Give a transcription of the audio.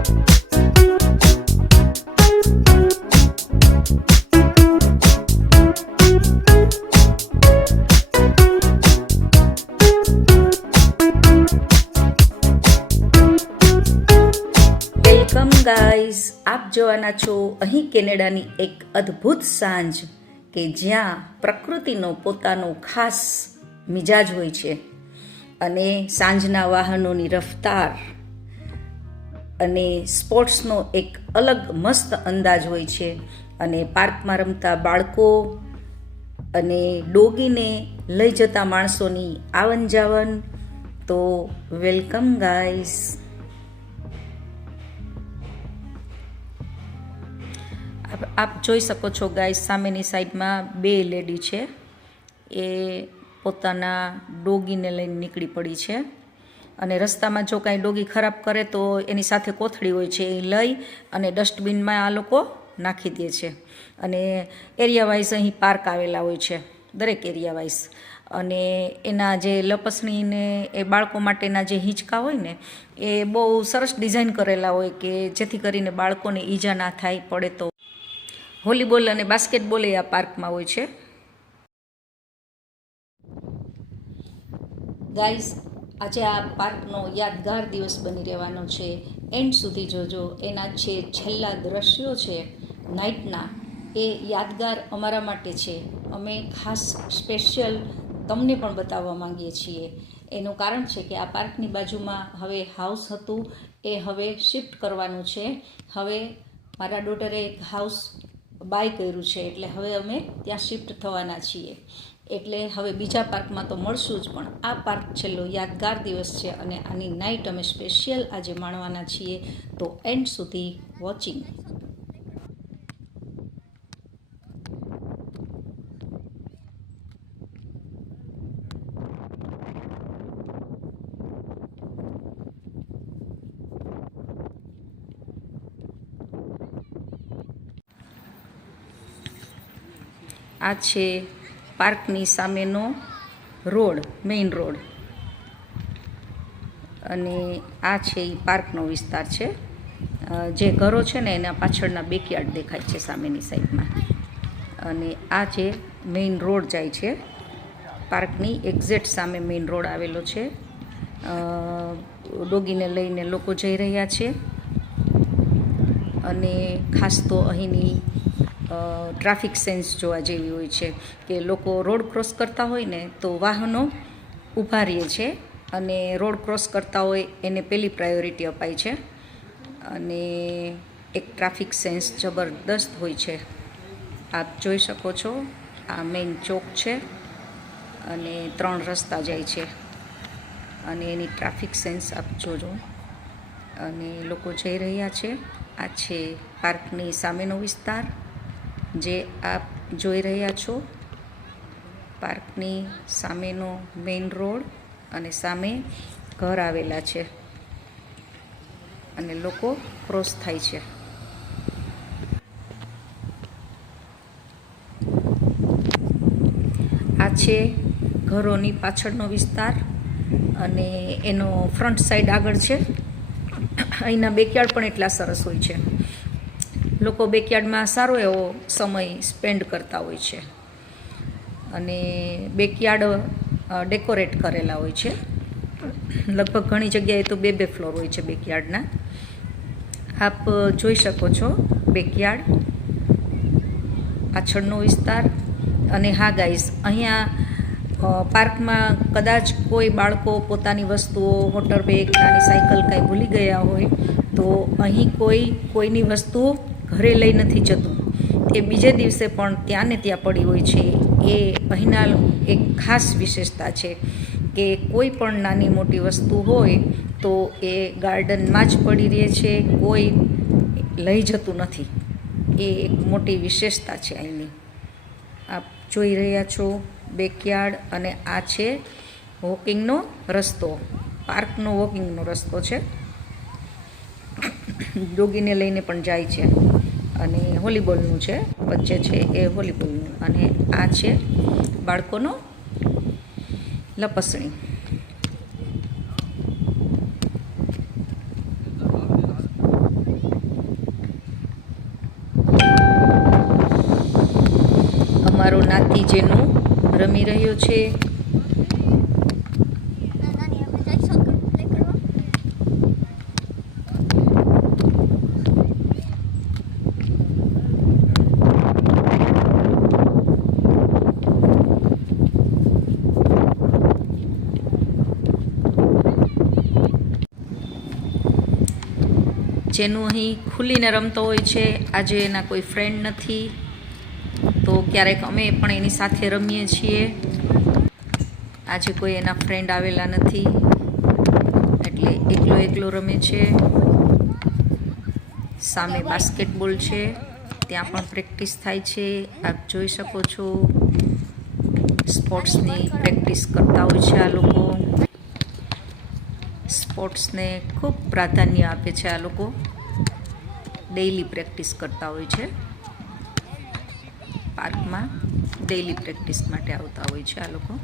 Welcome guys આપ જોવાના છો અહીં કેનેડાની એક અદ્ભુત સાંજ કે જ્યાં પ્રકૃતિનો પોતાનો ખાસ મિજાજ હોય છે. અને સાંજના વાહનોની રફતાર અને સ્પોર્ટ્સનો એક અલગ મસ્ત અંદાજ હોય છે. અને પાર્કમાં રમતા બાળકો અને ડોગીને લઈ જતા માણસોની આવન જાવન તો વેલકમ ગાઈસ. આપ જોઈ શકો છો ગાય સામેની સાઈડમાં બે લેડી છે. એ પોતાના ડોગીને લઈને નીકળી પડી છે. અને રસ્તામાં જો કાંઈ ડોગી ખરાબ કરે તો એની સાથે કોથળી હોય છે એ લઈ અને ડસ્ટબિનમાં આ લોકો નાખી દે છે. અને એરિયા વાઇઝ અહીં પાર્ક આવેલા હોય છે, દરેક એરિયા વાઇઝ. અને એના જે લપસણીને એ બાળકો માટેના જે હિંચકા હોય ને, એ બહુ સરસ ડિઝાઇન કરેલા હોય કે જેથી કરીને બાળકોને ઈજા ના થાય, પડે તો. વોલીબોલ અને બાસ્કેટબોલ એ આ પાર્કમાં હોય છે. ગાઈઝ આજે આ પાર્કનો યાદગાર દિવસ બની રહેવાનો છે. એન્ડ સુધી જોજો, એના જે છેલ્લા દ્રશ્યો છે, નાઇટના, એ યાદગાર અમારા માટે છે. અમે ખાસ સ્પેશિયલ તમને પણ બતાવવા માંગીએ છીએ. એનું કારણ છે કે આ પાર્કની બાજુમાં હવે હાઉસ હતું, એ હવે શિફ્ટ કરવાનું છે. હવે મારા ડોટરે એક હાઉસ બાય કર્યું છે, એટલે હવે અમે ત્યાં શિફ્ટ થવાના છીએ. એટલે હવે બીજા પાર્કમાં તો મળશું જ, પણ આ પાર્ક છેલ્લો યાદગાર દિવસ છે અને આની નાઇટ અમે સ્પેશિયલ આજે માણવાના છીએ. તો એન્ડ સુધી વોચિંગ આ છે પાર્કની સામેનો રોડ મેઇન રોડ. અને આ છે એ પાર્કનો વિસ્તાર છે. જે ઘરો છે ને એના પાછળના બેકયાર્ડ દેખાય છે સામેની સાઈડમાં. અને આ જે મેઇન રોડ જાય છે, પાર્કની એક્ઝેક્ટ સામે મેઇન રોડ આવેલો છે. ડોગીને લઈને લોકો જઈ રહ્યા છે. અને ખાસ તો અહીંની ટ્રાફિક સેન્સ જોવા જેવી હોય છે કે લોકો રોડ ક્રોસ કરતા હોય ને તો વાહનો ઊભા રહે છે અને રોડ ક્રોસ કરતા હોય એને પહેલી પ્રાયોરિટી અપાય છે. અને એક ટ્રાફિક સેન્સ જબરદસ્ત હોય છે. આપ જોઈ શકો છો, આ મેઇન ચોક છે અને ત્રણ રસ્તા જાય છે. અને એની ટ્રાફિક સેન્સ આપ જોજો. અને લોકો જઈ રહ્યા છે. આ છે પાર્કની સામેનો વિસ્તાર. જે આપ જોઈ રહ્યા છો, પાર્કની સામેનો મેઇન રોડ અને સામે ઘર આવેલા છે અને લોકો ક્રોસ થાય છે. આ છે ઘરોની પાછળનો વિસ્તાર અને એનો ફ્રન્ટ સાઈડ આગળ છે. અહીંના બેકયાર્ડ પણ એટલા સરસ હોય છે. લોકો બેકયાર્ડમાં સારો એવો સમય સ્પેન્ડ કરતા હોય છે. અને બેકયાર્ડ ડેકોરેટ કરેલા હોય છે. લગભગ ઘણી જગ્યાએ તો બે બે ફ્લોર હોય છે બેકયાર્ડના. આપ જોઈ શકો છો બેકયાર્ડ. પાછળનો વિસ્તાર. અને હા, ગાઈઝ, અહીંયા પાર્કમાં કદાચ કોઈ બાળકો પોતાની વસ્તુઓ, મોટર બેગ, નાની સાયકલ કાંઈ ભૂલી ગયા હોય, તો અહીં કોઈ, કોઈની વસ્તુઓ ઘરે લઈ નથી જતું. એ બીજે દિવસે પણ ત્યાં ને ત્યાં પડી હોય છે. એ અહીંના એક ખાસ વિશેષતા છે કે કોઈ પણ નાની મોટી વસ્તુ હોય તો એ ગાર્ડનમાં જ પડી રહે છે, કોઈ લઈ જતું નથી. એ એક મોટી વિશેષતા છે અહીંની. આપ જોઈ રહ્યા છો બેકયાર્ડ અને આ છે વોકિંગનો રસ્તો. પાર્કનો વોકિંગનો રસ્તો છે. ડોગીને લઈને પણ જાય છે. અને વોલીબોલનું છે, વચ્ચે છે એ વોલીબોલનું. અને આ છે બાળકોનો લપસણી. અમારો નાતી જેનું રમી રહ્યો છે. જેનું અહીં ખુલીને રમતો હોય છે, આજે એના કોઈ ફ્રેન્ડ નથી. તો ક્યારેક અમે પણ એની સાથે રમીએ છીએ. આજે કોઈ એના ફ્રેન્ડ આવેલા નથી. એટલે એકલો એકલો રમે છે. સામે બાસ્કેટબોલ છે. ત્યાં પણ પ્રેક્ટિસ થાય છે. આપ જોઈ શકો છો. સ્પોર્ટ્સની પ્રેક્ટિસ કરતા હોય છે આ લોકો. સ્પોર્ટ્સને ખૂબ પ્રાધાન્ય આપે છે આ લોકો. ડેઈલી પ્રેક્ટિસ કરતા હોય છે. પાર્કમાં ડેઈલી પ્રેક્ટિસ માટે આવતા હોય છે આ લોકો.